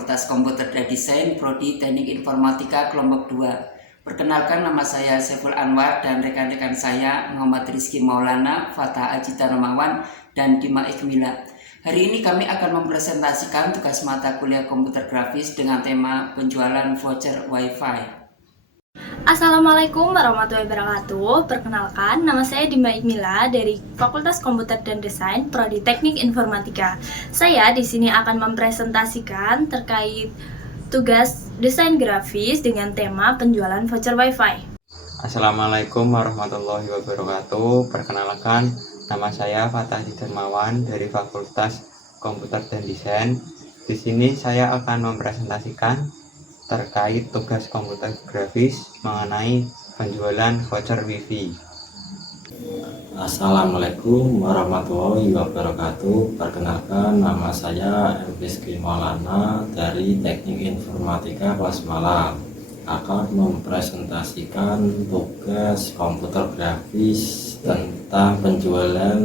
Fakultas Komputer dan Desain, Prodi Teknik Informatika kelompok 2. Perkenalkan, nama saya Saiful Anwar dan rekan-rekan saya Muhammad Rizky Maulana, Fatah Ajita Romawan, dan Dima Ikmila. Hari ini kami akan mempresentasikan tugas mata kuliah komputer grafis dengan tema penjualan voucher Wi-Fi. Assalamualaikum warahmatullahi wabarakatuh. Perkenalkan, nama saya Dima Ikmila dari Fakultas Komputer dan Desain, Prodi Teknik Informatika. Saya di sini akan mempresentasikan terkait tugas desain grafis dengan tema penjualan voucher Wi-Fi. Assalamualaikum warahmatullahi wabarakatuh. Perkenalkan, nama saya Fatah Didermawan dari Fakultas Komputer dan Desain. Di sini saya akan mempresentasikan terkait tugas komputer grafis mengenai penjualan voucher Wi-Fi. Assalamualaikum warahmatullahi wabarakatuh. Perkenalkan, nama saya Rizky Maulana dari Teknik Informatika kelas malam, akan mempresentasikan tugas komputer grafis tentang penjualan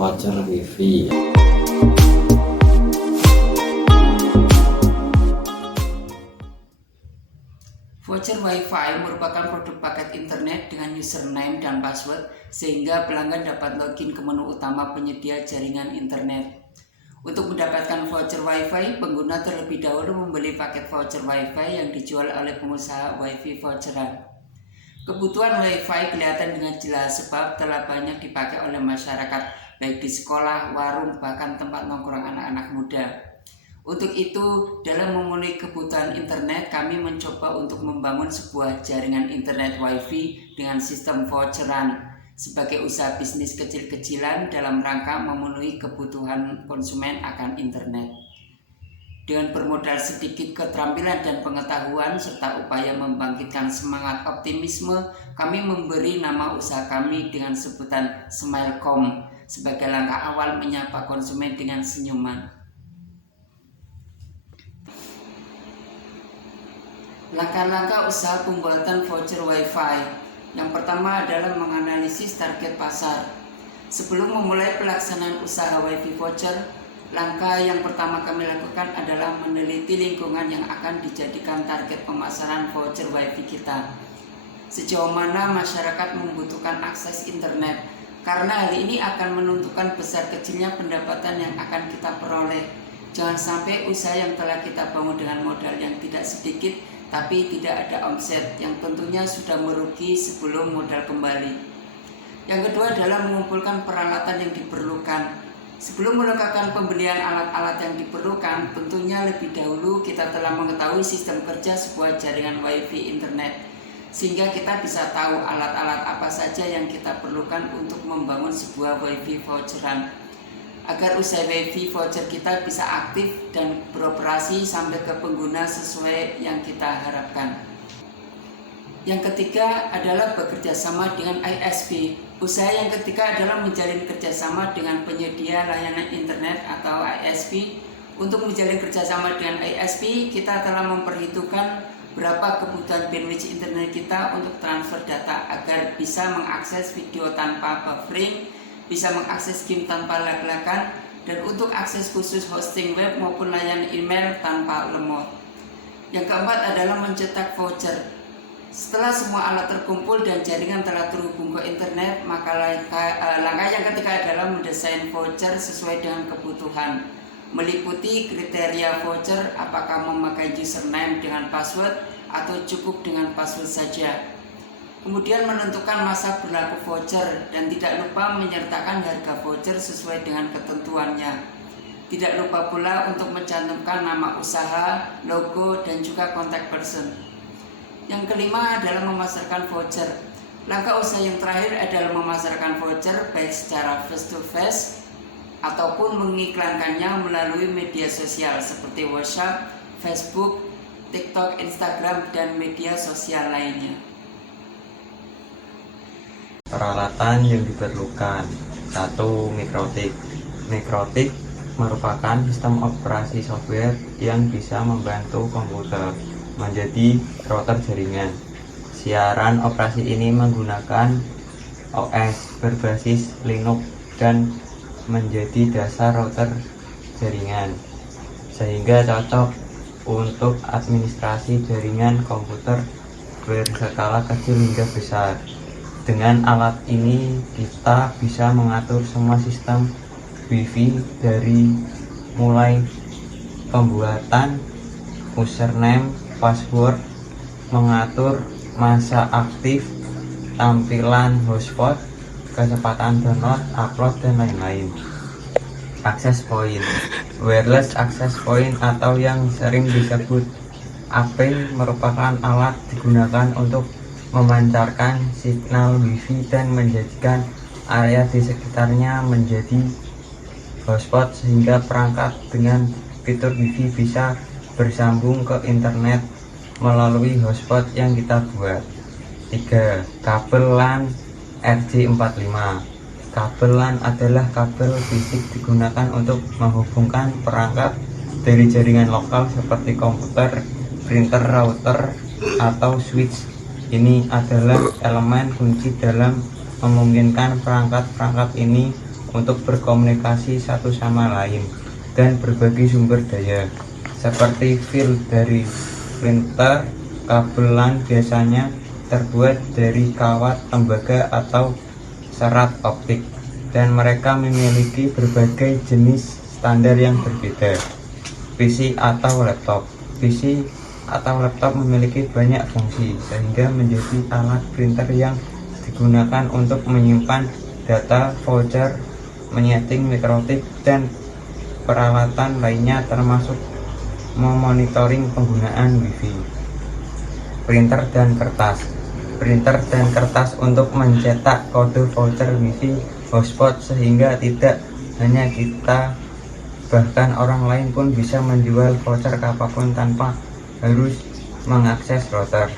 voucher Wi-Fi. Voucher Wi-Fi merupakan produk paket internet dengan username dan password sehingga pelanggan dapat login ke menu utama penyedia jaringan internet. Untuk mendapatkan voucher Wi-Fi, pengguna terlebih dahulu membeli paket voucher Wi-Fi yang dijual oleh pengusaha Wi-Fi voucheran. Kebutuhan Wi-Fi kelihatan dengan jelas sebab telah banyak dipakai oleh masyarakat, baik di sekolah, warung, bahkan tempat nongkrong anak-anak muda. Untuk itu, dalam memenuhi kebutuhan internet, kami mencoba untuk membangun sebuah jaringan internet Wi-Fi dengan sistem voucheran sebagai usaha bisnis kecil-kecilan dalam rangka memenuhi kebutuhan konsumen akan internet. Dengan bermodal sedikit keterampilan dan pengetahuan serta upaya membangkitkan semangat optimisme, kami memberi nama usaha kami dengan sebutan Smilecom sebagai langkah awal menyapa konsumen dengan senyuman. Langkah-langkah usaha pembuatan voucher Wi-Fi. Yang pertama adalah menganalisis target pasar. Sebelum memulai pelaksanaan usaha Wi-Fi voucher, langkah yang pertama kami lakukan adalah meneliti lingkungan yang akan dijadikan target pemasaran voucher Wi-Fi kita. Sejauh mana masyarakat membutuhkan akses internet, karena hal ini akan menentukan besar kecilnya pendapatan yang akan kita peroleh. Jangan sampai usaha yang telah kita bangun dengan modal yang tidak sedikit tapi tidak ada omset yang tentunya sudah merugi sebelum modal kembali. Yang kedua adalah mengumpulkan peralatan yang diperlukan. Sebelum melakukan pembelian alat-alat yang diperlukan, tentunya lebih dahulu kita telah mengetahui sistem kerja sebuah jaringan Wi-Fi internet, sehingga kita bisa tahu alat-alat apa saja yang kita perlukan untuk membangun sebuah Wi-Fi voucheran, agar usaha Wi-Fi voucher kita bisa aktif dan beroperasi sampai ke pengguna sesuai yang kita harapkan. Yang ketiga adalah bekerja sama dengan ISP. Usaha yang ketiga adalah menjalin kerjasama dengan penyedia layanan internet atau ISP. Untuk menjalin kerjasama dengan ISP, kita telah memperhitungkan berapa kebutuhan bandwidth internet kita untuk transfer data agar bisa mengakses video tanpa buffering, bisa mengakses game tanpa lag-lagan, dan untuk akses khusus hosting web maupun layanan email tanpa lemot. Yang keempat adalah mencetak voucher. Setelah semua alat terkumpul dan jaringan telah terhubung ke internet, maka langkah yang ketiga adalah mendesain voucher sesuai dengan kebutuhan, meliputi kriteria voucher, apakah memakai username dengan password atau cukup dengan password saja. Kemudian menentukan masa berlaku voucher dan tidak lupa menyertakan harga voucher sesuai dengan ketentuannya. Tidak lupa pula untuk mencantumkan nama usaha, logo, dan juga contact person. Yang kelima adalah memasarkan voucher. Langkah usaha yang terakhir adalah memasarkan voucher baik secara face to face ataupun mengiklankannya melalui media sosial seperti WhatsApp, Facebook, TikTok, Instagram, dan media sosial lainnya. Peralatan yang diperlukan: 1. Mikrotik. Mikrotik merupakan sistem operasi software yang bisa membantu komputer menjadi router jaringan. Siaran operasi ini menggunakan OS berbasis Linux dan menjadi dasar router jaringan, sehingga cocok untuk administrasi jaringan komputer berskala kecil hingga besar. Dengan alat ini kita bisa mengatur semua sistem Wi-Fi dari mulai pembuatan username, password, mengatur masa aktif, tampilan hotspot, kecepatan download, upload, dan lain-lain. Access point, wireless access point atau yang sering disebut AP merupakan alat digunakan untuk memancarkan signal Wi-Fi dan menjadikan area di sekitarnya menjadi hotspot sehingga perangkat dengan fitur Wi-Fi bisa bersambung ke internet melalui hotspot yang kita buat. 3. Kabel LAN RJ45. Kabel LAN adalah kabel fisik digunakan untuk menghubungkan perangkat dari jaringan lokal seperti komputer, printer, router, atau switch. Ini adalah elemen kunci dalam memungkinkan perangkat-perangkat ini untuk berkomunikasi satu sama lain dan berbagi sumber daya. Seperti file dari printer, kabel LAN biasanya terbuat dari kawat tembaga atau serat optik, dan mereka memiliki berbagai jenis standar yang berbeda. PC atau laptop. PC atau laptop memiliki banyak fungsi sehingga menjadi alat printer yang digunakan untuk menyimpan data, voucher, menyeting mikrotip, dan peralatan lainnya termasuk memonitoring penggunaan Wi-Fi. Printer dan kertas. Printer dan kertas untuk mencetak kode voucher Wi-Fi hotspot sehingga tidak hanya kita, bahkan orang lain pun bisa menjual voucher kapanpun tanpa harus mengakses router.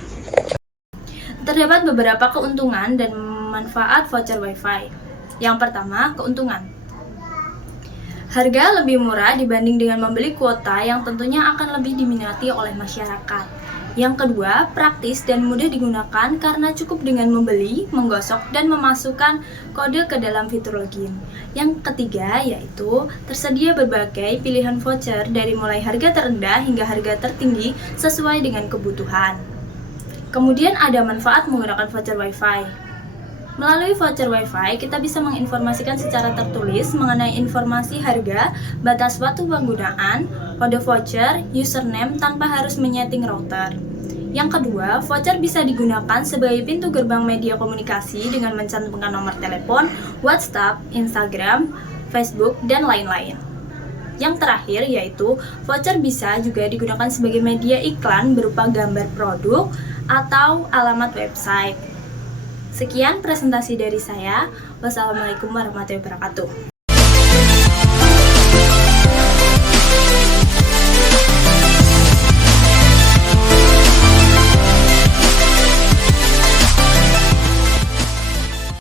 Terdapat beberapa keuntungan dan manfaat voucher Wi-Fi. Yang pertama, keuntungan. Harga lebih murah dibanding dengan membeli kuota yang tentunya akan lebih diminati oleh masyarakat. Yang kedua, praktis dan mudah digunakan karena cukup dengan membeli, menggosok, dan memasukkan kode ke dalam fitur login. Yang ketiga yaitu tersedia berbagai pilihan voucher dari mulai harga terendah hingga harga tertinggi sesuai dengan kebutuhan. Kemudian ada manfaat menggunakan voucher Wi-Fi. Melalui voucher Wi-Fi, kita bisa menginformasikan secara tertulis mengenai informasi harga, batas waktu penggunaan, kode voucher, username tanpa harus menyeting router. Yang kedua, voucher bisa digunakan sebagai pintu gerbang media komunikasi dengan mencantumkan nomor telepon, WhatsApp, Instagram, Facebook, dan lain-lain. Yang terakhir yaitu voucher bisa juga digunakan sebagai media iklan berupa gambar produk atau alamat website. Sekian presentasi dari saya. Wassalamualaikum warahmatullahi wabarakatuh.